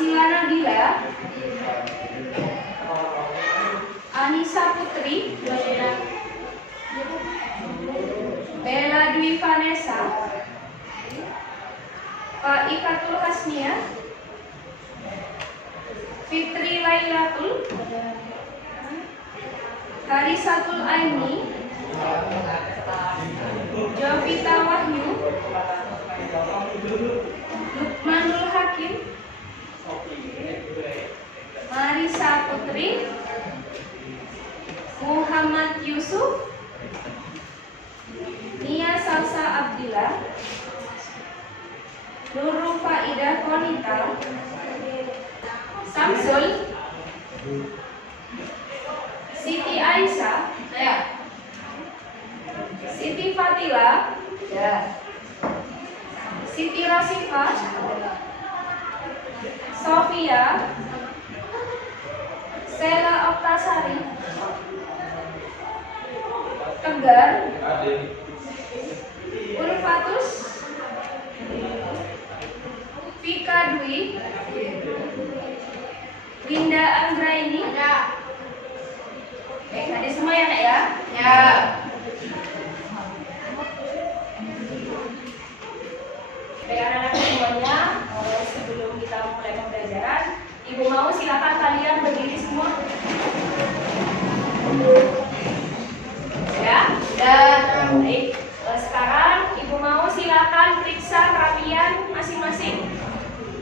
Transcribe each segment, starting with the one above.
Asila Nabila, Anissa Putri, Bella Dwi Vanessa, Ikatul Hasnia, Fitri Lailatul, Karisatul Aini, Jovita Wahyu, Lukmanul Hakim, Marisa Putri, Muhammad Yusuf, Nia Salsa Abdillah, Nurul Faidah Konita, Samsul, Siti Aisyah, Siti Fatila, Siti Rosifa, Sofia, Sela Oktasari, Tegar, Ulfatus, Vika Dwi, Winda Anggraini. Ada semua ya, Nak ya? Ya. Baik anak-anak semuanya, sebelum kita mulai pembelajaran, Ibu mau silakan kalian berdiri semua. Ya? Baik. Sekarang Ibu mau silakan periksa kerapian masing-masing.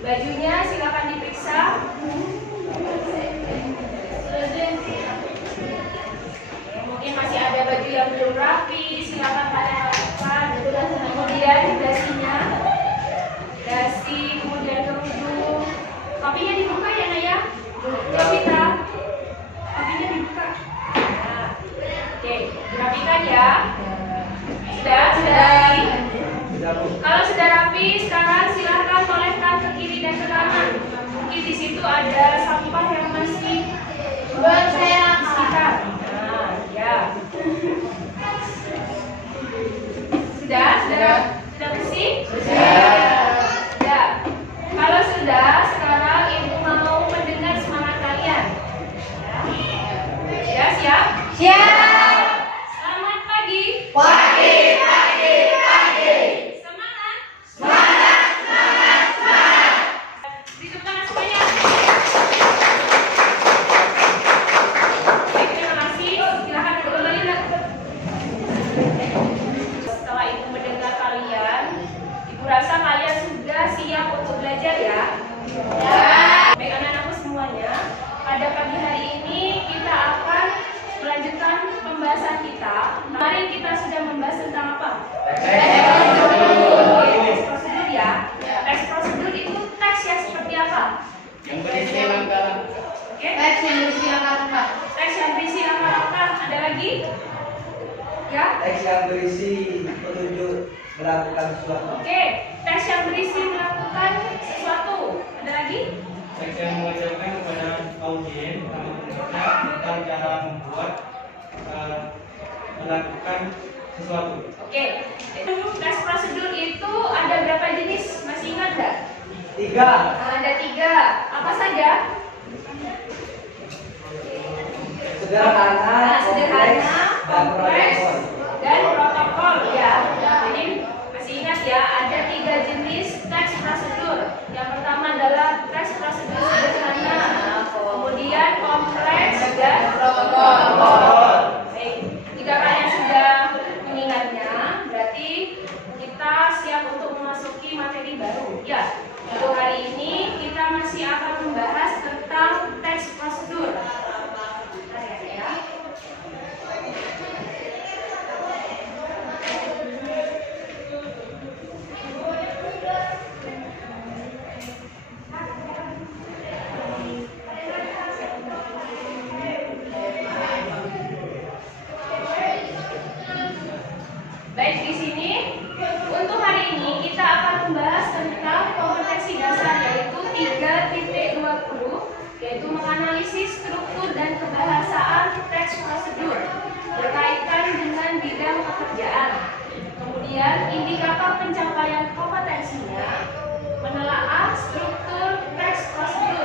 Bajunya silakan diperiksa. Mungkin masih ada baju yang belum rapi, silakan kalian lakukan. Kemudian dasinya, kemudian kerudung. Topinya dibuka ya, Naya? Jovita, topinya dibuka. Nah, oke, dirapikan ya. Sudah rapi. Kalau sudah rapi, sekarang silakan tolehkan ke kiri dan ke kanan. Mungkin di situ ada sampah yang masih sekitar. Nah, ya. Sudah bersih? Ya. Kalau sudah, sekarang Ibu mau mendengar semangat kalian. Ya, siap? Siap. Selamat pagi. Pagi. Kemarin kita sudah membahas tentang apa? Teks prosedur ya. Teks prosedur itu teks yang seperti apa? Yang berisi langkah-langkah. Oke. Teks yang berisi langkah-langkah. Teks yang berisi langkah-langkah. Ada lagi? Ya. Teks yang berisi petunjuk melakukan sesuatu. Oke. Teks yang berisi melakukan sesuatu. Ada lagi? Teks yang mengajarkan kepada audien tentang cara membuat melakukan sesuatu. Oke. Teks prosedur itu ada berapa jenis? Masih ingat nggak? 3. Ada 3. Apa saja? Sederhana, kompleks, dan protokol ya. Jadi masih ingat ya, ada 3 jenis teks prosedur. Yang pertama adalah teks prosedur sederhana, kemudian kompleks dan protokol. Baik, jika kalian sudah mengingatnya, berarti kita siap untuk memasuki materi baru. Ya, untuk hari ini kita masih akan membahas tentang teks prosedur. Baik, di sini untuk hari ini kita akan membahas tentang kompetensi dasar yaitu 3.20, yaitu menganalisis struktur dan kebahasaan teks prosedur berkaitan dengan bidang pekerjaan. Kemudian indikator pencapaian kompetensinya, menelaah struktur teks prosedur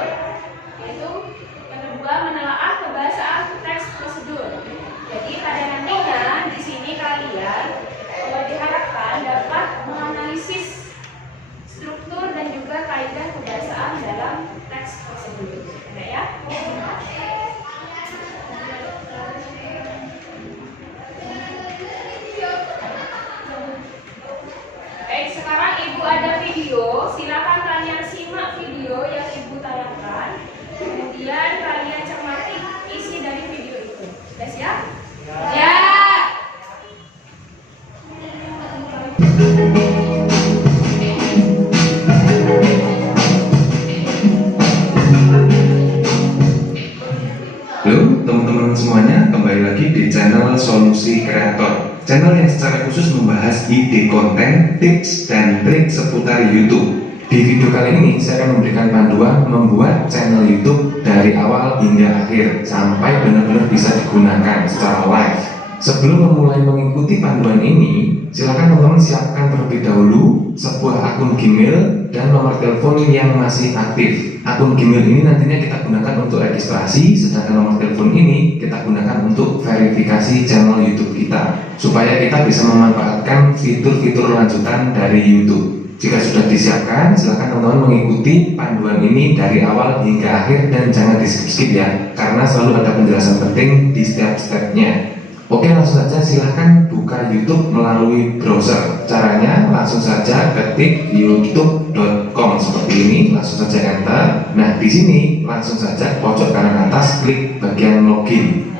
lagi di channel Solusi Kreator, channel yang secara khusus membahas ide konten, tips, dan trik seputar YouTube. Di video kali ini saya akan memberikan panduan membuat channel YouTube dari awal hingga akhir sampai benar-benar bisa digunakan secara live. Sebelum memulai mengikuti panduan ini, silakan teman-teman siapkan terlebih dahulu sebuah akun Gmail dan nomor telepon yang masih aktif. Akun Gmail ini nantinya kita gunakan untuk registrasi, sedangkan nomor telepon ini kita gunakan untuk verifikasi channel YouTube kita, supaya kita bisa memanfaatkan fitur-fitur lanjutan dari YouTube. Jika sudah disiapkan, silakan teman-teman mengikuti panduan ini dari awal hingga akhir dan jangan di-skip ya, karena selalu ada penjelasan penting di setiap stepnya. Oke, langsung saja silahkan buka YouTube melalui browser. Caranya langsung saja ketik youtube.com seperti ini, langsung saja enter. Nah, di sini langsung saja pojok kanan atas klik bagian login.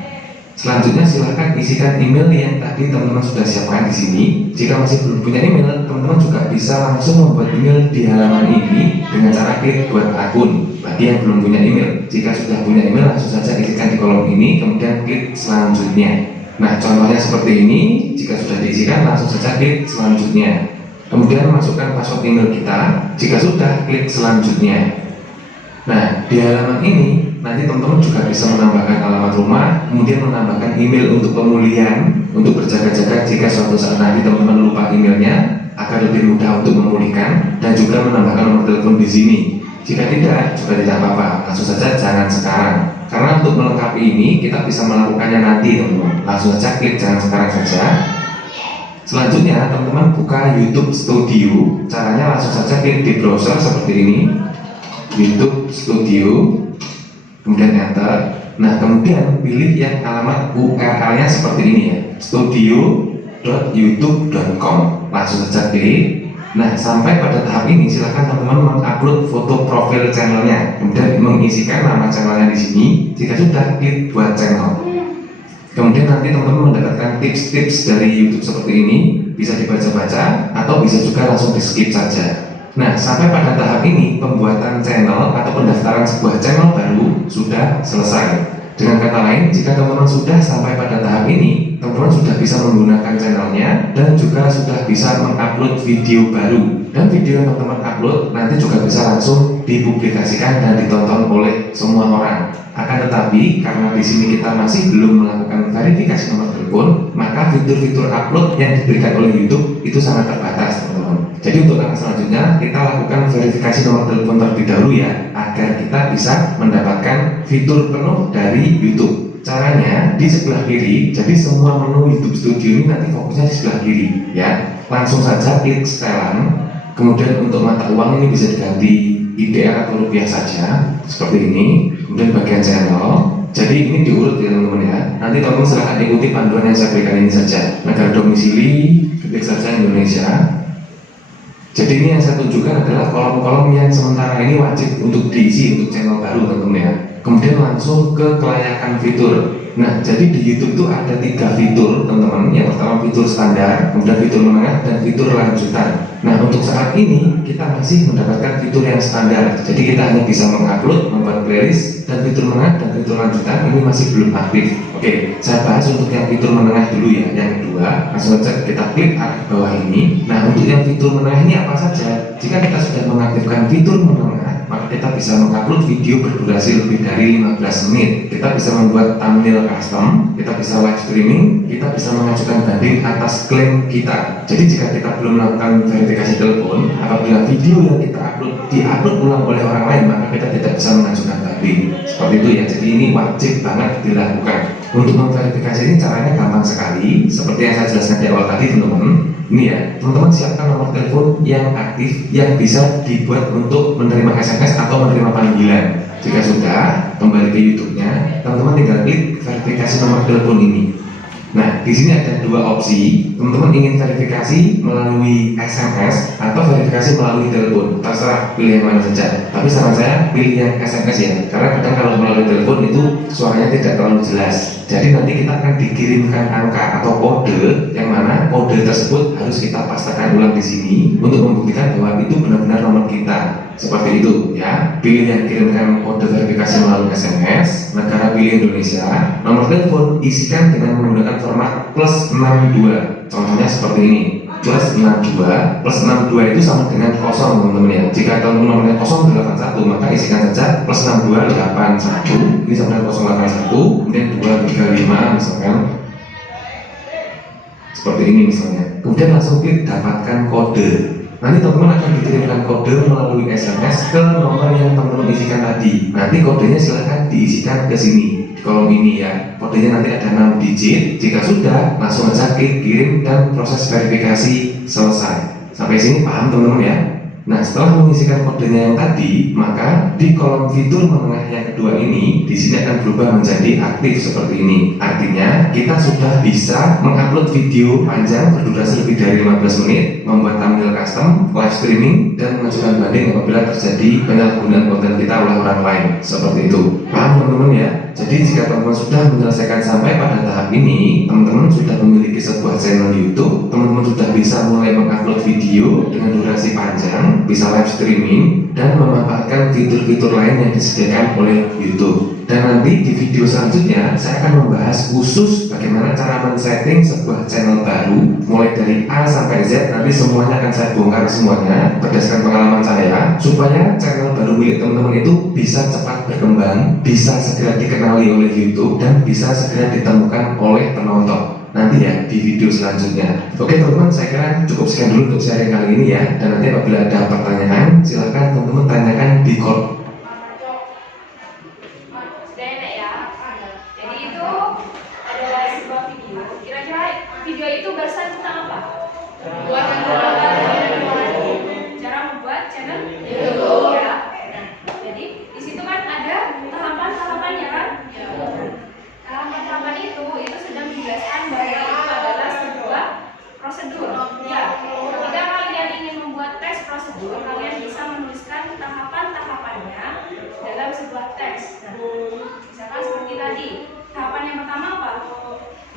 Selanjutnya silahkan isikan email yang tadi teman-teman sudah siapkan di sini. Jika masih belum punya email, teman-teman juga bisa langsung membuat email di halaman ini dengan cara klik buat akun. Bagi yang belum punya email, jika sudah punya email langsung saja isikan di kolom ini, kemudian klik selanjutnya. Nah, contohnya seperti ini. Jika sudah diisikan, langsung saja klik selanjutnya. Kemudian masukkan password email kita. Jika sudah, klik selanjutnya. Nah, di halaman ini nanti teman-teman juga bisa menambahkan alamat rumah, kemudian menambahkan email untuk pemulihan, untuk berjaga-jaga jika suatu saat nanti teman-teman lupa emailnya, agar lebih mudah untuk memulihkan, dan juga menambahkan nomor telepon di sini. Jika tidak, juga tidak apa-apa, langsung saja jangan sekarang. Karena untuk melengkapi ini kita bisa melakukannya nanti teman-teman. Langsung saja klik jangan sekarang saja. Selanjutnya teman-teman buka YouTube Studio. Caranya langsung saja klik di browser seperti ini, YouTube Studio, kemudian enter. Nah, kemudian pilih yang alamat URL-nya seperti ini ya, studio.youtube.com. Langsung saja klik. Nah, sampai pada tahap ini silahkan teman-teman mengupload foto profil channelnya, kemudian mengisikan nama channelnya di sini. Jika sudah, klik buat channel. Kemudian nanti teman-teman mendapatkan tips-tips dari YouTube seperti ini, bisa dibaca-baca atau bisa juga langsung di skip saja. Nah, sampai pada tahap ini pembuatan channel atau pendaftaran sebuah channel baru sudah selesai. Dengan kata lain, jika teman-teman sudah sampai pada tahap ini, teman-teman sudah bisa menggunakan channelnya dan juga sudah bisa mengupload video baru. Dan video yang teman-teman upload nanti juga bisa langsung dipublikasikan dan ditonton oleh semua orang. Akan tetapi, karena di sini kita masih belum melakukan verifikasi nomor telepon, maka fitur-fitur upload yang diberikan oleh YouTube itu sangat terbatas, teman-teman. Jadi untuk langkah selanjutnya kita lakukan verifikasi nomor telepon terlebih dahulu ya, agar kita bisa mendapatkan fitur penuh dari YouTube. Caranya di sebelah kiri, jadi semua menu YouTube Studio ini nanti fokusnya di sebelah kiri ya. Langsung saja klik setelan. Kemudian untuk mata uang ini bisa diganti IDR atau rupiah saja seperti ini. Kemudian bagian channel. Jadi ini diurut ya teman-teman ya. Nanti teman-teman silahkan ikuti panduan yang saya berikan ini saja. Negara domisili, ketik saja Indonesia. Jadi ini yang saya tunjukkan adalah kolom-kolom yang sementara ini wajib untuk diisi untuk channel baru teman-teman ya. Kemudian langsung ke kelayakan fitur. Nah, jadi di YouTube itu ada 3 fitur teman-teman. Yang pertama fitur standar, kemudian fitur menengah, dan fitur lanjutan. Nah, untuk saat ini kita masih mendapatkan fitur yang standar. Jadi kita hanya bisa mengupload, membuat playlist, dan fitur menengah dan fitur lanjutan ini masih belum aktif. Oke, saya bahas untuk yang fitur menengah dulu ya. Yang kedua, langsung saja kita klik arah bawah ini. Nah, untuk yang fitur menengah ini apa saja? Jika kita sudah mengaktifkan fitur menengah, maka kita bisa mengupload video berdurasi lebih dari 15 menit. Kita bisa membuat thumbnail custom, kita bisa live streaming, kita bisa mengajukan banding atas klaim kita. Jadi jika kita belum melakukan verifikasi telepon, apabila video yang kita upload diupload ulang oleh orang lain, maka kita tidak bisa mengajukan banding. Seperti itu ya. Jadi ini wajib banget dilakukan. Untuk memverifikasi ini caranya gampang sekali, seperti yang saya jelaskan di awal tadi teman-teman. Ini ya, teman-teman siapkan nomor telepon yang aktif yang bisa dibuat untuk menerima SMS atau menerima panggilan. Jika sudah, kembali ke YouTube-nya, teman-teman tinggal klik verifikasi nomor telepon ini. Nah, di sini ada 2 opsi. Teman-teman ingin verifikasi melalui SMS atau verifikasi melalui telepon. Terserah pilih yang mana saja. Tapi saran saya pilih yang SMS ya. Karena kadang kalau melalui telepon itu suaranya tidak terlalu jelas. Jadi nanti kita akan dikirimkan angka atau kode yang mana kode tersebut harus kita pastikan ulang di sini untuk membuktikan bahwa itu benar-benar nomor kita. Seperti itu ya. Pilih yang kirimkan kode verifikasi verifikasi melalui SMS, negara pilih Indonesia, nomor telepon isikan dengan menggunakan format +62. Contohnya seperti ini, +62, +62 itu sama dengan kosong teman-teman ya. Jika teman nomornya 081 maka isikan saja +6281, ini sama dengan 081, kemudian 235 misalkan. Seperti ini misalnya. Kemudian langsung klik dapatkan kode. Nanti teman-teman akan dikirimkan kode melalui SMS ke nomor yang teman-teman isikan tadi. Nanti kodenya silahkan diisikan ke sini di kolom ini ya. Kodenya nanti ada 6 digit. Jika sudah, langsung aja klik kirim dan proses verifikasi selesai. Sampai sini paham teman-teman ya? Nah, setelah mengisikan kodenya yang tadi, maka di kolom fitur menengah yang kedua ini, di sini akan berubah menjadi aktif seperti ini. Artinya, kita sudah bisa mengupload video panjang berdurasi lebih dari 15 menit, membuat thumbnail custom, live streaming, dan mengajukan banding apabila terjadi penyalahgunaan konten kita oleh orang lain. Seperti itu. Paham teman-teman ya? Jadi jika teman-teman sudah menyelesaikan sampai pada tahap ini, teman-teman sudah memiliki sebuah channel YouTube, teman-teman sudah bisa mulai mengupload video dengan durasi panjang, bisa live streaming, dan memanfaatkan fitur-fitur lain yang disediakan oleh YouTube. Dan nanti di video selanjutnya saya akan membahas khusus bagaimana cara men-setting sebuah channel baru mulai dari A sampai Z. Nanti semuanya akan saya bongkar semuanya berdasarkan pengalaman saya, supaya channel baru milik teman-teman itu bisa cepat berkembang, bisa segera dikenali oleh YouTube, dan bisa segera ditemukan oleh penonton nanti ya di video selanjutnya. Oke teman-teman, saya kira cukup sekian dulu untuk sharing kali ini ya. Dan nanti apabila ada pertanyaan, silahkan teman-teman tanyakan di kolom. Sudah enak ya. Jadi itu adalah sebuah video. Kira-kira video itu barusan tentang apa? Cara membuat channel YouTube ya. Nah, jadi di situ kan ada tahapan-tahapannya kan? Tahapan-tahapan itu sudah menjelaskan bahwa itu adalah sebuah prosedur. Ya, ketika kalian ingin membuat teks prosedur, kalian bisa menuliskan tahapan-tahapannya dalam sebuah teks. Nah, misalkan seperti tadi, tahapan yang pertama apa?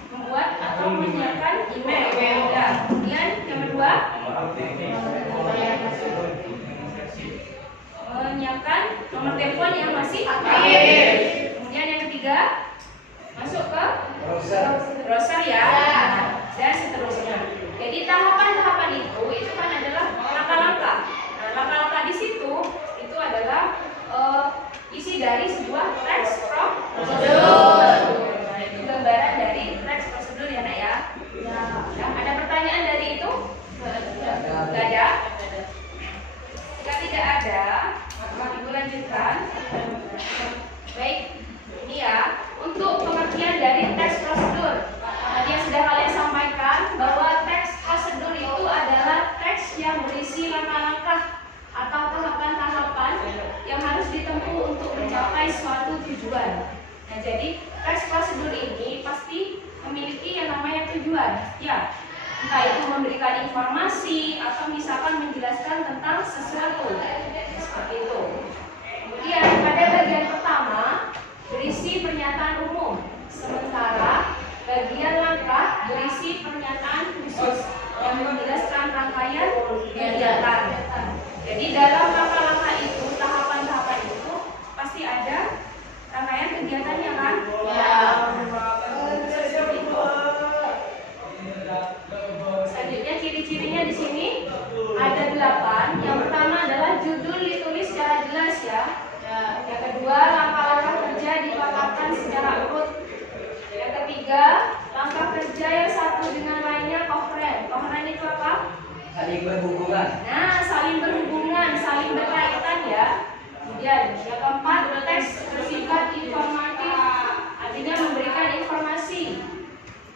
Membuat atau menyiapkan email. Ya, kemudian yang kedua, menyiapkan nomor telepon yang masih aktif. Kemudian yang ketiga, masuk ke browser ya, dan seterusnya. Jadi tahapan-tahapan itu kan adalah langkah-langkah. Nah, langkah-langkah di situ itu adalah isi dari sebuah teks prosedur. Nah, itu gambaran dari teks prosedur ya nak ya. Nah, ada pertanyaan dari itu? Tidak ada. Jika tidak ada, ibu lanjutkan. Baik, ini ya. Untuk pengertian dari teks prosedur, tadi yang sudah kalian sampaikan bahwa teks prosedur itu adalah teks yang berisi langkah-langkah atau tahapan-tahapan yang harus ditempuh untuk mencapai suatu tujuan. Nah, jadi teks prosedur ini pasti memiliki yang namanya tujuan, ya. Entah itu memberikan informasi atau misalkan menjelaskan tentang sesuatu, seperti itu. Kemudian pada bagian pertama berisi pernyataan umum, sementara bagian langkah berisi pernyataan khusus yang menjelaskan rangkaian kegiatan. Jadi dalam langkah-langkah itu, tahapan-tahapan itu pasti ada rangkaian kegiatannya kan? Ya. Selanjutnya ciri-cirinya di sini ada 8. Yang pertama adalah judul ditulis secara jelas ya. Yang kedua, langkah-langkah kerja dipaparkan secara urut. Yang ketiga, langkah kerja yang satu dengan lainnya koheren. Koheren itu apa? Saling berhubungan. Nah, saling berhubungan, saling berkaitan ya. Kemudian, yang keempat, teks bersifat informatif, artinya memberikan informasi.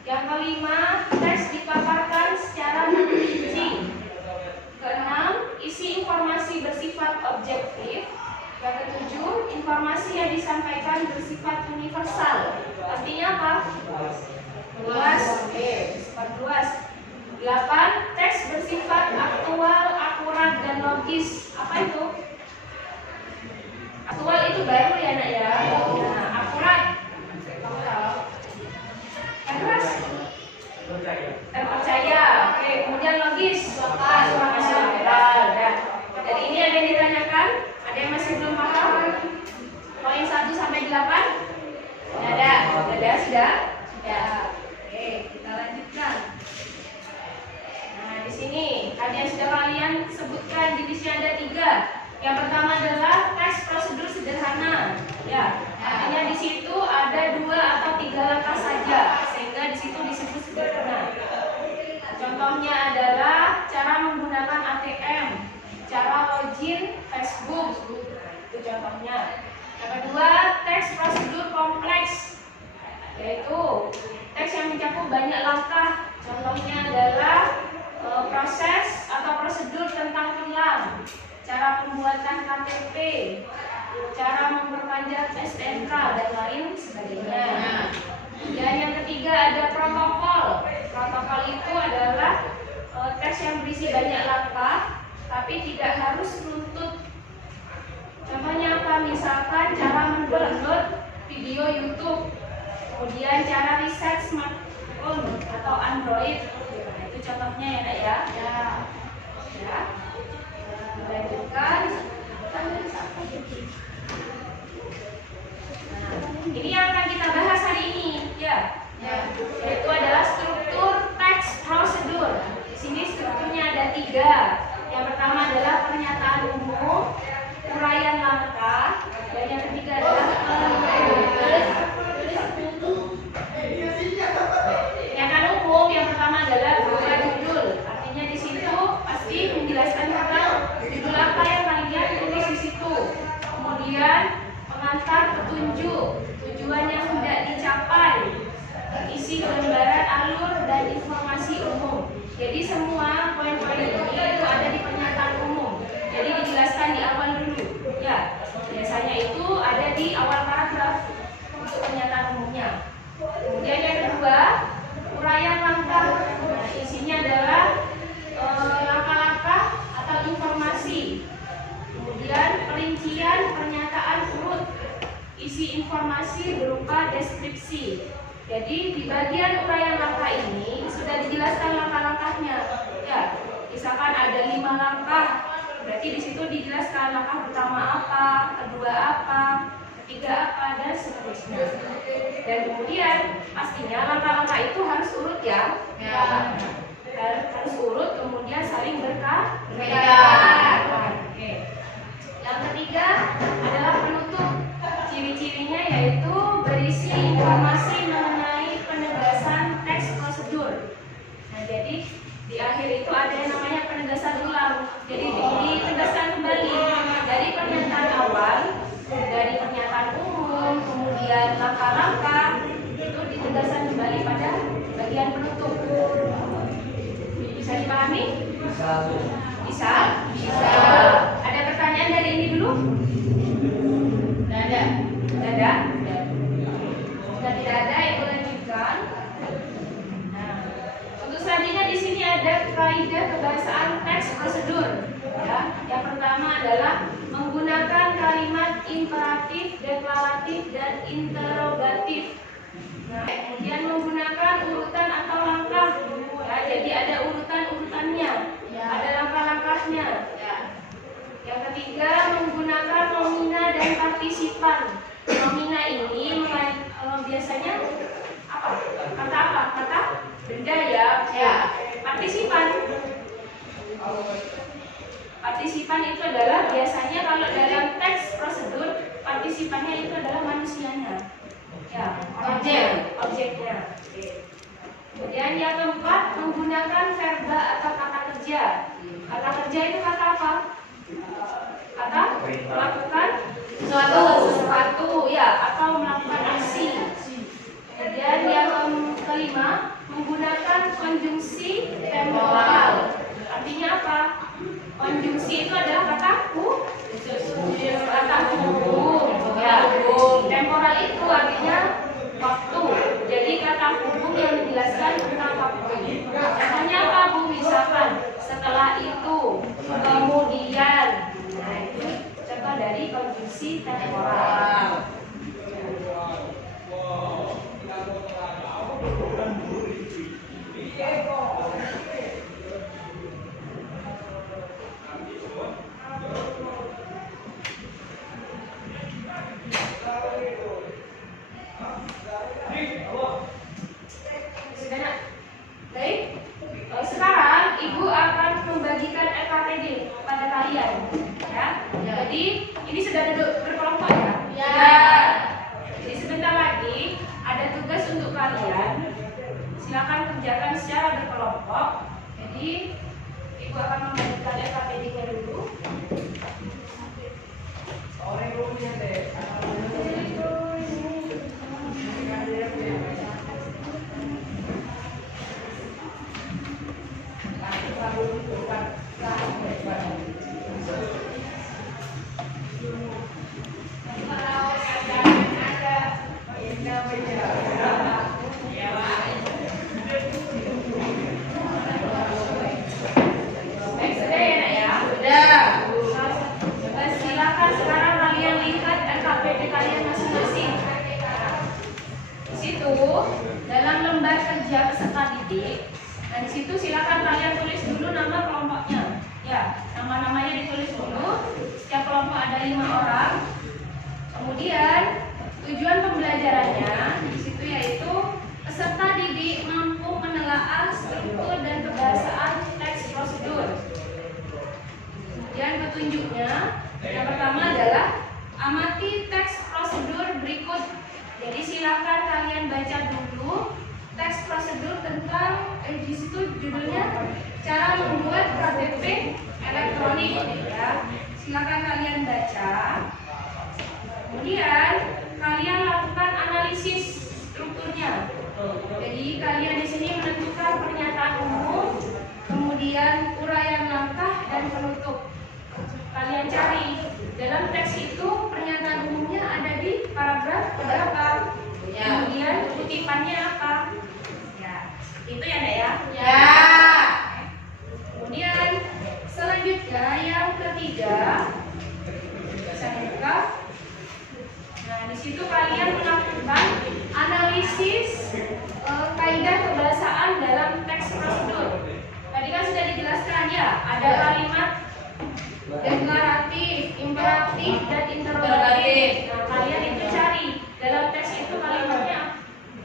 Yang kelima, teks dipaparkan secara terperinci. Keenam, isi informasi bersifat objektif. Yang ketujuh, informasi yang disampaikan bersifat universal. Artinya apa? Luas. Bersifat luas. 8, teks bersifat aktual, akurat, dan logis. Apa itu? Aktual itu baru ya nak ya. Nah, akurat. Terus? Terpercaya. Oke, kemudian logis. Masuk akal. Jadi ini ada yang ditanyakan? Ada yang masih belum paham? Poin 1 Ada? Ya. Oke, kita lanjutkan. Nah, di sini tadi yang sudah kalian sebutkan jenisnya ada 3. Yang pertama adalah teks prosedur sederhana. Ya, artinya di situ ada 2 atau 3 langkah saja, sehingga di situ disebut sederhana. Contohnya adalah cara menggunakan ATM, cara login Facebook. Itu contohnya. Yang kedua, teks prosedur kompleks, yaitu teks yang mencakup banyak langkah. Contohnya adalah proses atau prosedur tentang tilang, cara pembuatan KTP, cara memperpanjang STNK, dan lain sebagainya. Dan yang ketiga ada protokol. Protokol itu adalah teks yang berisi banyak langkah, tapi tidak harus runtut. Contohnya apa? Misalkan cara mendownload video YouTube, kemudian cara riset smartphone atau Android. Nah, itu contohnya ya, Nak ya. Ya. Lanjutkan. Nah, ini yang akan kita bahas hari ini, ya. Yaitu adalah struktur teks prosedur. Di sini strukturnya ada 3. Yang pertama adalah pernyataan umum, uraian langkah, dan yang ketiga adalah pernyataan umum. Yang pertama adalah buka judul. Artinya di situ pasti menjelaskan tentang judul apa yang kalian tulis di situ. Kemudian pengantar petunjuk, tujuan yang hendak dicapai, isi gambaran alur dan informasi umum. Jadi semua poin-poin ini itu ada di pernyataan umum. Jadi dijelaskan di awal dulu. Ya, biasanya itu ada di awal paragraf untuk pernyataan umumnya. Kemudian yang kedua, uraian langkah. Nah, isinya adalah langkah-langkah atau informasi. Kemudian perincian pernyataan urut, isi informasi berupa deskripsi. Jadi di bagian uraian langkah ini sudah dijelaskan langkah-langkahnya. Ya, misalkan ada 5 langkah, berarti di situ dijelaskan langkah pertama apa, kedua apa, ketiga apa, dan seterusnya. Dan kemudian pastinya langkah-langkah itu harus urut ya. Harus urut, kemudian saling berkaitan. Oke. Yang ketiga adalah penutup. Ciri-cirinya yaitu berisi informasi mengenai penegasan teks prosedur. Nah, jadi di akhir itu ada yang namanya penegasan ulang. Jadi ditegaskan kembali dari pernyataan awal, dari pernyataan umum, kemudian langkah-langkah, itu ditegaskan kembali pada bagian penutup. Bisa dipahami? Bisa? Bisa. Ada pertanyaan dari ini dulu? Tidak ada? Sudah tidak ada, ibu lanjutkan. Nah, untuk selanjutnya di sini ada kaidah kebahasaan teks prosedur. Ya, yang pertama adalah menggunakan kalimat imperatif, deklaratif, dan interrogatif. Nah, kemudian menggunakan urutan atau langkah. Ya, jadi ada urutan-urutannya, ada langkah-langkahnya. Yang ketiga, menggunakan nomina dan partisipan. Nomina ini biasanya apa? Kata apa? Kata benda ya. Partisipan. Partisipan itu adalah biasanya kalau dalam teks prosedur, partisipannya itu adalah manusianya. Ya, objeknya. Kemudian yang keempat, menggunakan verba atau kata kerja. Kata kerja itu kata apa? Kata melakukan sesuatu ya, atau melakukan aksi. Kemudian yang kelima, menggunakan konjungsi temporal. Artinya apa? Konjungsi itu adalah kata hubung. Ya, temporal itu artinya waktu. Jadi kata hubung yang menjelaskan tentang waktu. Contohnya apa, Bu? Misalkan setelah itu, kemudian. Nah, itu contoh dari konjungsi temporal. Nih, Jadi Ibu akan membagikan KPD-nya dulu. Silakan sekarang kalian lihat LKPD kalian masing-masing. Di situ dalam lembar kerja peserta didik, dan di situ silakan kalian tulis dulu nama kelompoknya. Ya, nama-namanya ditulis dulu. Setiap kelompok ada 5 orang. Kemudian tujuan pembelajarannya di situ yaitu peserta didik mampu menelaah struktur dan kebahasaan teks prosedur. Kemudian petunjuknya yang pertama adalah amati teks prosedur berikut. Jadi silakan kalian baca dulu teks prosedur tentang di situ judulnya cara membuat KTP elektronik ya. Silakan kalian baca. Kemudian kalian lakukan analisis strukturnya. Jadi kalian di sini menentukan pernyataan umum, kemudian uraian langkah dan penutup. Kalian cari dalam teks itu pernyataan umumnya ada di paragraf berapa, kemudian kutipannya apa. Ya, itu ya Nek ya. Ya. Kemudian selanjutnya yang ketiga, bisa buka. Nah, di situ kalian melakukan analisis kaidah kebahasaan dalam teks prosedur. Tadi kan sudah dijelaskan ya, ada kalimat deklaratif, imperatif, dan interrogatif. Nah, kalian itu cari dalam teks itu kalimatnya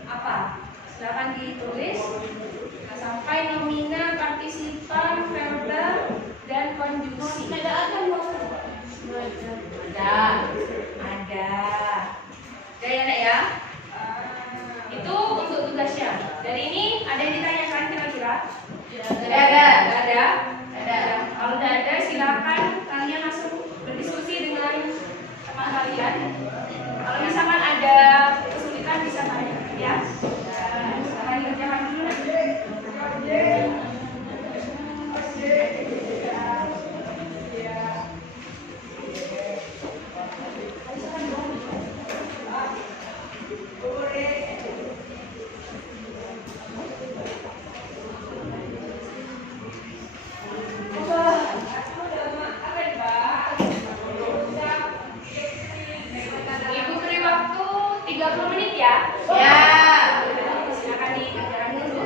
apa. Silakan ditulis sampai nomina, partisipan, verba, dan konjungsi. Ada ya Nek ya. Itu untuk tugasnya. Dari ini ada yang ditanyakan kira-kira? Ada. Kalau tidak ada, silakan kalian langsung berdiskusi dengan teman kalian. Kalau misalkan ada kesulitan bisa tanya ya. Silakan dikerjakan dulu. Ibu beri waktu 30 menit ya. Ya. Silakan dikerjakan dulu.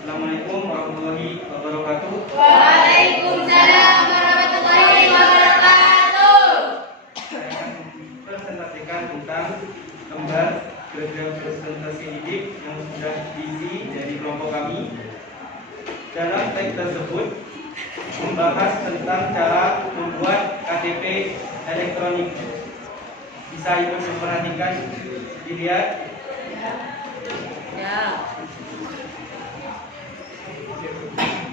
Assalamualaikum warahmatullahi wabarakatuh. Waalaikumsalam warahmatullahi wabarakatuh. Saya akan presentasikan tentang gambar diagram presentasi didik yang sudah diisi dari kelompok kami. Dalam teks tersebut membahas tentang cara membuat KTP elektronik. Bisa ikut memperhatikan, dilihat.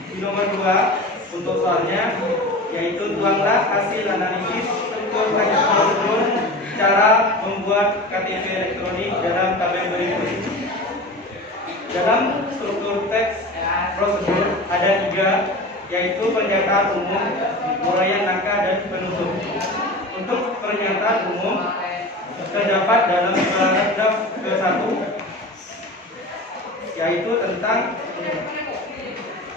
Di nomor 2 untuk soalnya, yaitu tuanglah hasil analisis struktur teks prosedur cara membuat KTP elektronik dalam tabel berikut. Dalam struktur teks prosedur ada 3, yaitu pernyataan umum, uraian angka, dan penutup. Untuk pernyataan umum terdapat dalam paragraf ke-1, yaitu tentang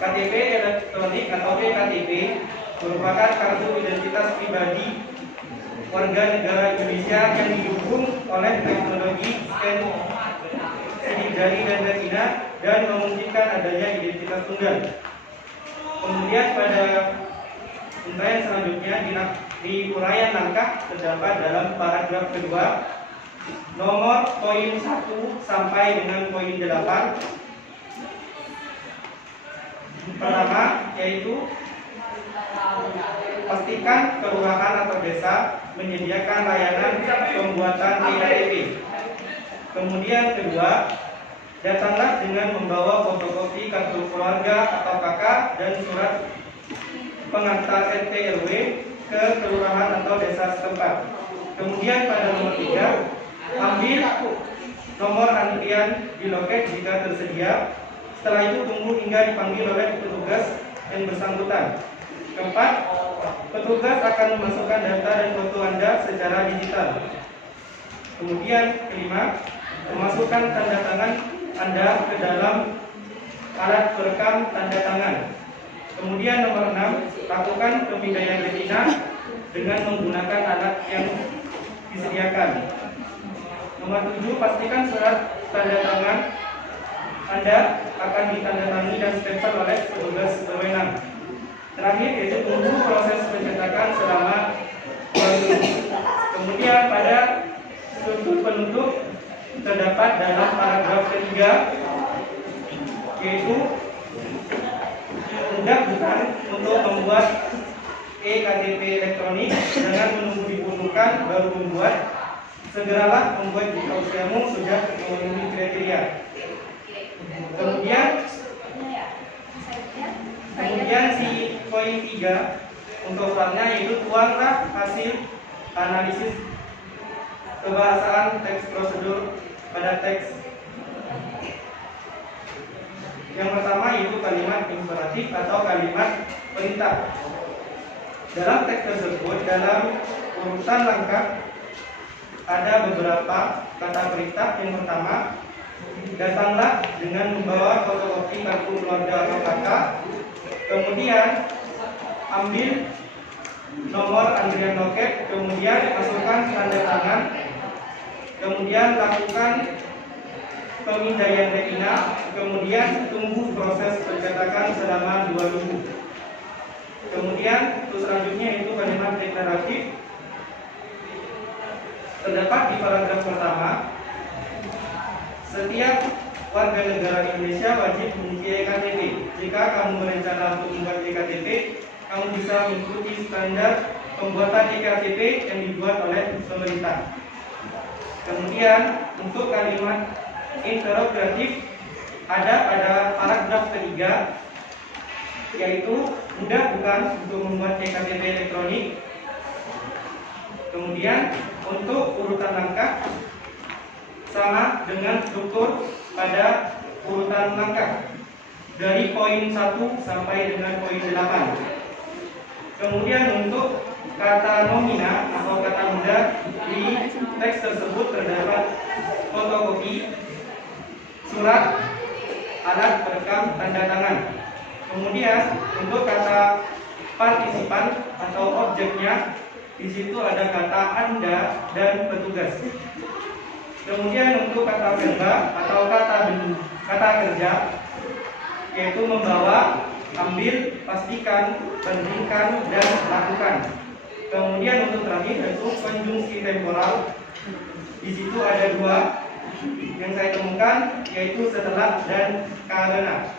KTP elektronik atau PKTP merupakan kartu identitas pribadi warga negara Indonesia yang didukung oleh teknologi scan jari dan retina dan memungkinkan adanya identitas tunggal. Kemudian pada uraian selanjutnya di uraian langkah terdapat dalam paragraf kedua nomor poin 1 sampai dengan poin 8. Pertama yaitu pastikan kelurahan atau desa menyediakan layanan pembuatan eKTP. Kemudian kedua, datanglah dengan membawa fotokopi kartu keluarga atau KK dan surat pengantar RT RW ke kelurahan atau desa setempat. Kemudian pada nomor 3, ambil nomor antrian di loket jika tersedia. Setelah itu tunggu hingga dipanggil oleh petugas yang bersangkutan. Keempat, petugas akan memasukkan data dan foto Anda secara digital. Kemudian kelima, memasukkan tanda tangan Anda ke dalam alat perekam tanda tangan. Kemudian nomor 6, lakukan pemindaian retina dengan menggunakan alat yang disediakan. Nomor 7, pastikan surat tanda tangan Anda akan ditandatangani dan stempel oleh petugas berwenang. Terakhir yaitu tunggu proses pencetakan selama 2 minggu. Kemudian pada struktur penutup terdapat dalam paragraf ketiga yaitu mudah bukan untuk membuat eKTP elektronik, jangan menunggu dibutuhkan baru membuat. Segeralah membuat jika usiamu sudah memenuhi kriteria. Kemudian si poin 3 untuk soalnya yaitu tuanglah hasil analisis kebahasaan teks prosedur pada teks. Yang pertama yaitu kalimat imperatif atau kalimat perintah. Dalam teks tersebut dalam urutan langkah ada beberapa kata perintah. Yang pertama, datanglah dengan membawa fotokopi kartu keluarga atau KK. Kemudian ambil nomor antrian loket, kemudian masukkan tanda tangan, kemudian lakukan pemindaian retina, kemudian tunggu proses pencetakan selama 2 minggu. Kemudian untuk selanjutnya itu kalimat deklaratif. Terdapat di paragraf pertama, setiap warga negara Indonesia wajib memiliki eKTP. Jika kamu berencana untuk membuat eKTP, kamu bisa mengikuti standar pembuatan eKTP yang dibuat oleh pemerintah. Kemudian untuk kalimat interogatif ada pada paragraf ketiga, yaitu mudah bukan untuk membuat eKTP elektronik. Kemudian untuk urutan langkah sama dengan struktur pada urutan langkah dari poin 1 sampai dengan poin 8. Kemudian untuk kata nomina atau kata muda di teks tersebut terdapat fotokopi surat alat perekam tanda tangan. Kemudian untuk kata partisipan atau objeknya, di situ ada kata Anda dan petugas. Kemudian untuk kata verba atau kata kerja, yaitu membawa, ambil, pastikan, pentingkan, dan lakukan. Kemudian untuk terakhir yaitu konjungsi temporal. Di situ ada 2 yang saya temukan, yaitu setelah dan karena.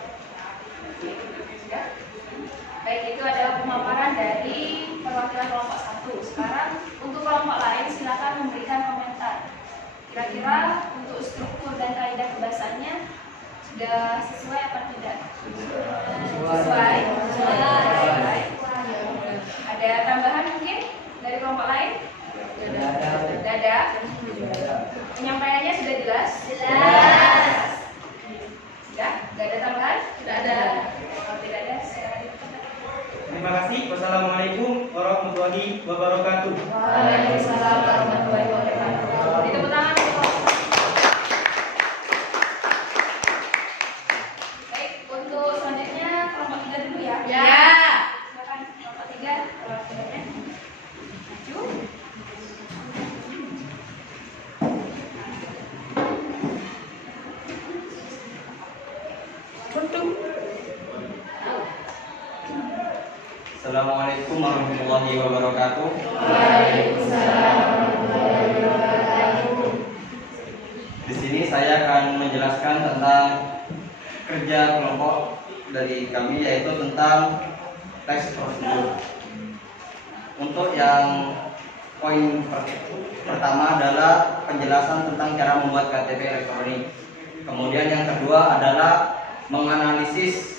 Baik, itu adalah pemaparan dari perwakilan kelompok 1. Sekarang untuk kelompok lain silakan memberikan komentar. Kira-kira untuk struktur dan kaidah kebahasaannya sudah sesuai apa tidak? Sesuai. Ada tambahan mungkin dari kelompok lain? Tidak ada. Penyampaiannya sudah jelas? Jelas. Sudah? Tidak ada tambahan? Tidak ada. Kalau tidak ada, Terima kasih. Wassalamualaikum warahmatullahi wabarakatuh. Waalaikumsalam warahmatullahi wabarakatuh. Ditepuk tangan. Baik, untuk selanjutnya kelompok 3 dulu ya. Ya. Silakan kelompok 3 perwakilannya. Maju. Assalamualaikum warahmatullahi wabarakatuh. Di sini saya akan menjelaskan tentang kerja kelompok dari kami, yaitu tentang teks prosedur. Untuk yang poin pertama adalah penjelasan tentang cara membuat KTP elektronik. Kemudian yang kedua adalah menganalisis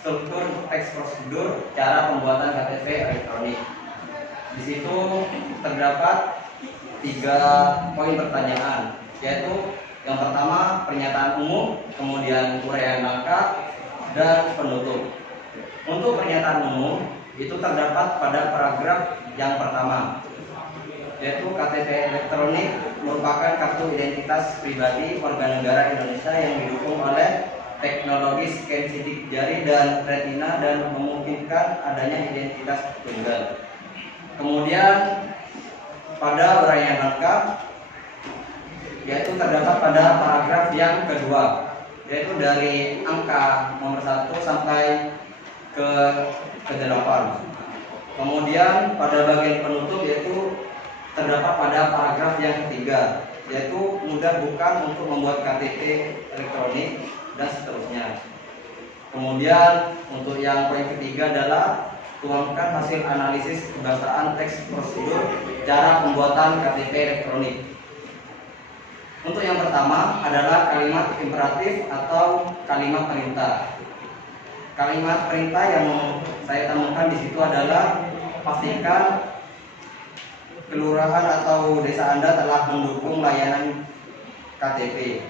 struktur teks prosedur cara pembuatan KTP elektronik. Di situ terdapat 3 poin pertanyaan, yaitu yang pertama pernyataan umum, kemudian uraian langkah, dan penutup. Untuk pernyataan umum itu terdapat pada paragraf yang pertama, yaitu KTP elektronik merupakan kartu identitas pribadi warga negara Indonesia yang didukung oleh teknologi scan sidik jari dan retina dan memungkinkan adanya identitas tunggal. Kemudian pada uraian langkah yaitu terdapat pada paragraf yang kedua, yaitu dari angka nomor 1 sampai ke 8. Kemudian pada bagian penutup yaitu terdapat pada paragraf yang ketiga, yaitu mudah bukan untuk membuat KTP elektronik dan seterusnya. Kemudian untuk yang poin ketiga adalah tuangkan hasil analisis kebahasaan teks prosedur cara pembuatan KTP elektronik. Untuk yang pertama adalah kalimat imperatif atau kalimat perintah. Kalimat perintah yang saya temukan di situ adalah pastikan kelurahan atau desa Anda telah mendukung layanan KTP.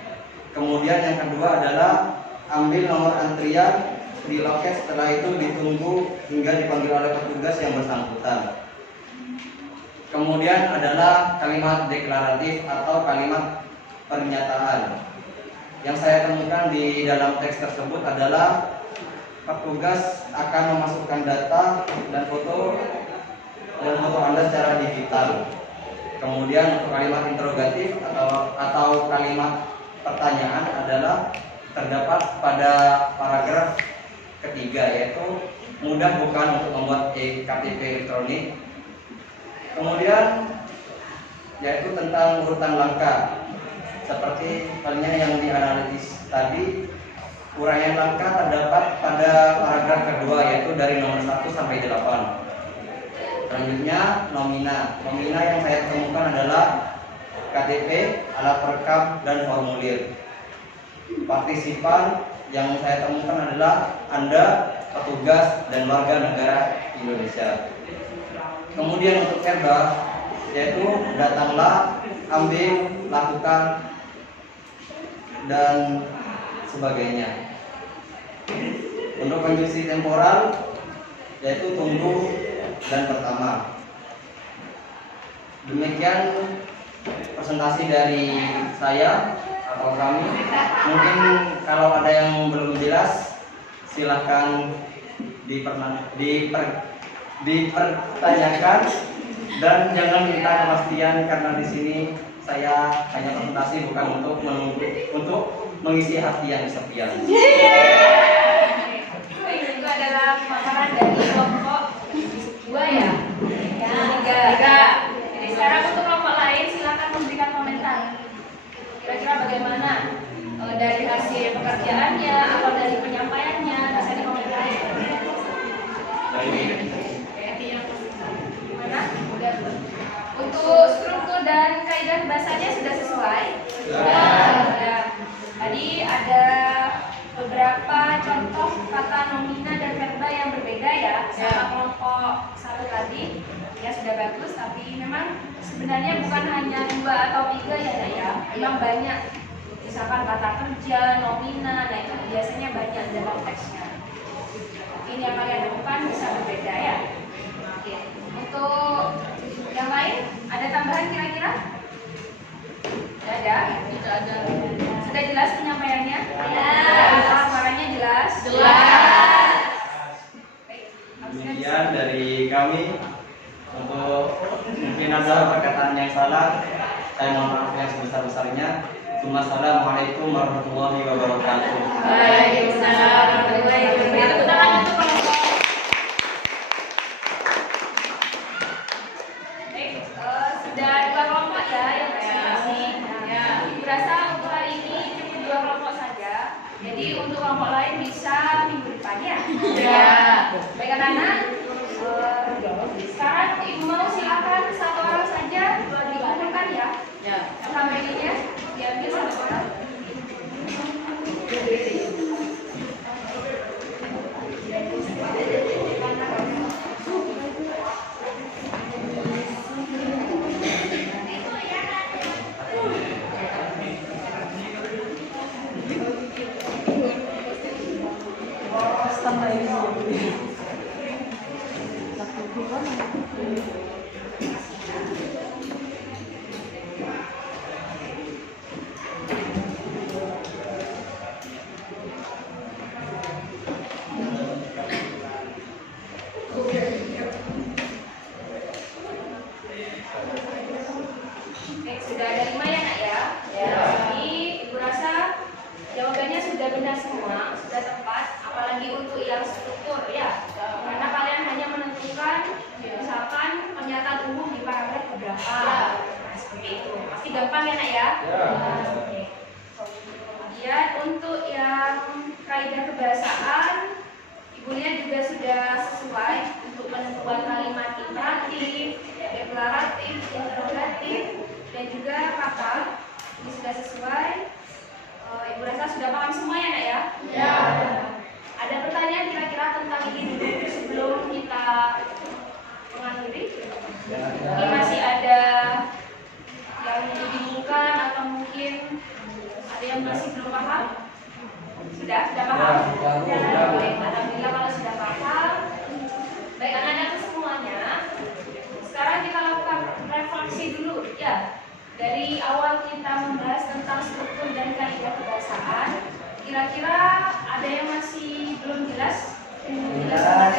Kemudian yang kedua adalah ambil nomor antrian di loket, setelah itu ditunggu hingga dipanggil oleh petugas yang bersangkutan. Kemudian adalah kalimat deklaratif atau kalimat pernyataan. Yang saya temukan di dalam teks tersebut adalah petugas akan memasukkan data dan foto Anda secara digital. Kemudian untuk kalimat interrogatif atau kalimat pertanyaan adalah terdapat pada paragraf ketiga, yaitu mudah bukan untuk membuat KTP elektronik. Kemudian yaitu tentang urutan langkah. Seperti halnya yang dianalisis tadi, uraian langkah terdapat pada paragraf kedua, yaitu dari nomor 1 sampai 8. Selanjutnya nomina. Nomina yang saya temukan adalah KTP, alat perekam, dan formulir. Partisipan yang saya temukan adalah Anda, petugas, dan warga negara Indonesia. Kemudian untuk verba, yaitu datanglah, ambil, lakukan, dan sebagainya. Untuk konjungsi temporal yaitu tunggu dan pertama. Demikian presentasi dari saya atau kami. Mungkin kalau ada yang belum jelas silahkan dipertanyakan dan jangan minta kepastian, karena di sini saya hanya presentasi bukan untuk mengisi hati yang kesepian. Baik, itu adalah pemaparan dari kelompok 2 ya. Tiga. Jadi sekarang untuk kelompok lain silakan memberikan komentar. Kira-kira bagaimana dari hasil pekerjaannya atau dari penyampaiannya, bisa dikomentari. Gimana? Udah. Untuk struktur dan kaidah bahasanya sudah sesuai? Sudah. Tadi ada beberapa contoh kata nomina dan verba yang berbeda ya sama kelompok 1 tadi. Ya sudah bagus, tapi memang sebenarnya bukan hanya 2 atau 3 ya, memang banyak. Misalkan kata kerja, nomina, nah itu biasanya banyak dalam teksnya. Ini yang kalian temukan bisa berbeda ya. Oke. Untuk yang lain ada tambahan kira-kira? Tidak ada? Tidak ada. Sudah jelas penyampaiannya? Suaranya jelas? Jelas. Demikian dari kami. Untuk mungkin ada perkataan yang salah, saya mohon maaf yang sebesar-besarnya. Assalamualaikum warahmatullahi wabarakatuh. Waalaikumsalam warahmatullahi wabarakatuh. Tepuk tangan untuk kelompok. Jadi untuk kelompok lain bisa minggu depan ya. Ya. Baik anak-anak. Sekarang ibu mau silakan satu orang saja dikumpulkan ya. Ya. Kameranya diambil satu orang. Sudah ada 5 ya nak ya? Ya. Jadi ibu rasa jawabannya sudah benar semua, sudah tepat. Apalagi untuk yang struktur ya. Karena kalian hanya menentukan misalkan pernyataan umum di paragraf berapa. Nah, seperti itu. Pasti gampang ya nak ya? Ya. Oke. Kemudian untuk yang kaidah kebahasaan, ibu lihat juga sudah sesuai untuk penentuan kalimat imperatif, deklaratif, interrogatif, dan juga kata. Ini sudah sesuai. Ibu rasa sudah paham semua ya nak ya? Ya. Ada pertanyaan kira-kira tentang ini dulu sebelum kita mengakhiri? Mungkin masih ada yang dibingungkan atau mungkin ada yang masih belum paham? Sudah paham? Ya, baik. Alhamdulillah kalau sudah paham. Baik anak-anak semuanya. Sekarang kita lakukan refleksi dulu ya. Dari awal kita membahas tentang struktur dan kaidah kebahasaan, kira-kira ada yang masih belum jelas? Jelas.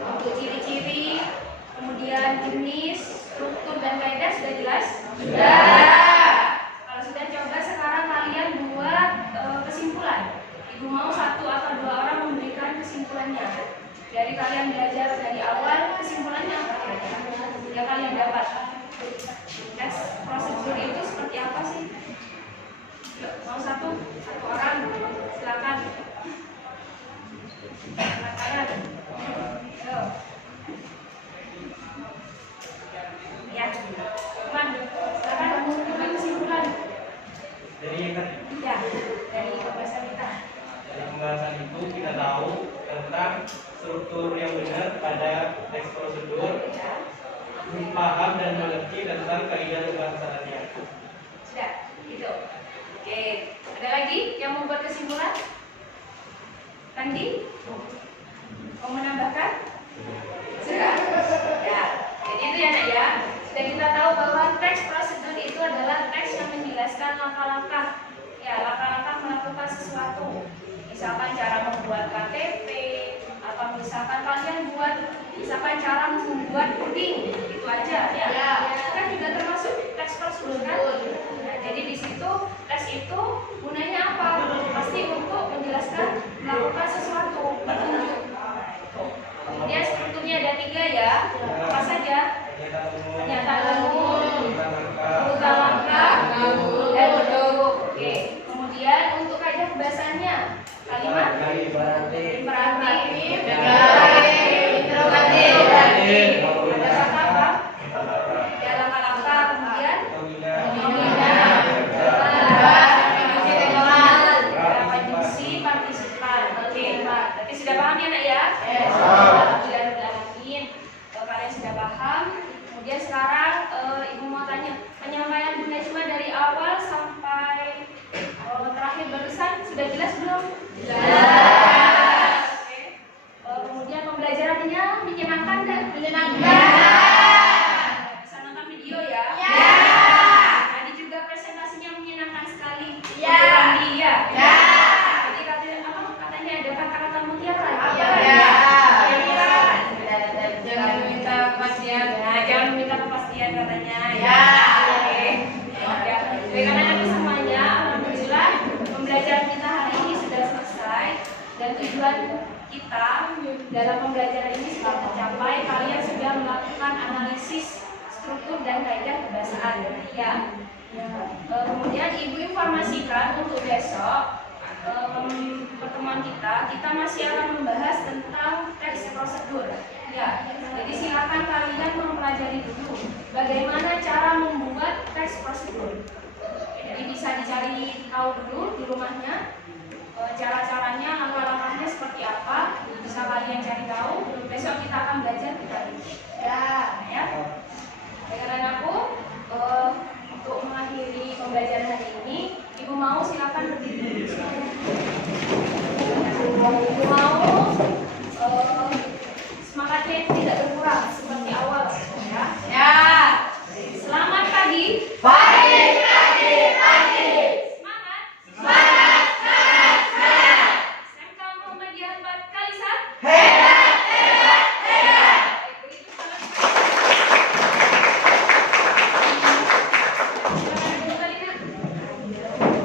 Untuk ciri-ciri, kemudian jenis, struktur dan kaidah sudah jelas? Sudah. Kalau sudah, coba sekarang kalian buat kesimpulan. Ibu mau 1 atau 2 orang memberikan kesimpulannya. Dari kalian belajar dari awal, kesimpulannya apa kira-kira yang kalian dapat? Tes prosedur itu seperti apa sih? Yuk, mau satu orang, silakan. Silakan. Yuk. Ya, teman, silakan memberikan kesimpulan. Dari yang tadi. Ya, dari pembahasan kita. Dari pembahasan itu kita tahu tentang struktur yang benar pada teks prosedur. Paham dan mengerti tentang kaidah kebahasaannya. Sudah, gitu. Oke, ada lagi yang mau buat kesimpulan? Tandi? Mau menambahkan? Sudah. Ya, jadi itu ya nak ya. Sudah kita tahu bahwa teks prosedur itu adalah teks yang menjelaskan langkah-langkah. Ya, langkah-langkah melakukan sesuatu. Misalkan cara membuat KTP, atau misalkan kalian buat cara membuat puding, itu aja ya. Kan juga termasuk teks prosedur kan? Nah, jadi di situ teks itu gunanya apa? Pasti untuk menjelaskan melakukan sesuatu, petunjuk. Kemudian strukturnya ada 3 ya. Apa saja? Pernyataan umum, urutan langkah, dan bentuk. Oke. Kemudian untuk kaidah kebahasaannya, kalimat imperatif, interrogatif, ada kata apa? Ya, langkah-langkah, kemudian konjungsi partisipan. Oke, berarti sudah paham ya nak ya? Alhamdulillah, kalian sudah paham. Kemudian sekarang ibu mau tanya, penyampaian Bu Najma dari awal sampai terakhir barusan sudah jelas belum? Jelas. Oke. Kemudian pembelajarannya menyenangkan nggak? Menyenangkan. Bisa nonton video ya? Ya. Tadi juga presentasinya menyenangkan sekali. Ya. Iya. Ya. Jadi katanya ada kata-kata mutiara. Ya. Jangan minta kepastian. Nah, jangan minta kepastian katanya. Ya. Oke. Ya. Karena nanti semuanya, alhamdulillah pembelajaran kita hari ini sudah selesai dan tujuan kita dalam pembelajaran ini sudah tercapai. Kalian sudah melakukan analisis struktur dan kaidah kebahasaan. Ya. Kemudian Ibu informasikan untuk besok pertemuan kita masih akan membahas tentang teks prosedur. Ya, jadi silakan kalian mempelajari dulu bagaimana cara membuat teks prosedur. Jadi bisa dicari tahu dulu di rumahnya cara-caranya, langkah-langkahnya seperti apa. Bisa kalian cari tahu. Besok kita akan belajar kembali. Ya. Dengan aku untuk mengakhiri pembelajaran hari ini, Ibu mau silakan berdiri. Ibu mau semangatnya itu tidak berkurang seperti awal, ya. Selamat pagi. Semangat. SMK Muhammadiyah Kalisa.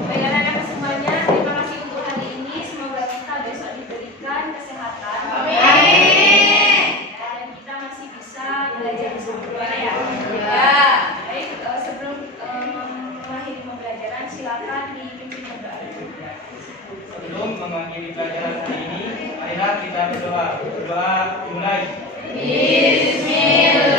Baik anak-anak semuanya, terima kasih untuk hari ini. Semoga kita besok diberikan kesehatan. Dan kita masih bisa belajar bersama, ya. Baik, sebelum mengakhiri pembelajaran, silakan dipimpin berdoa. Sebelum mengakhiri pelajaran hari ini, marilah kita berdoa. Berdoa dimulai. Bismillah.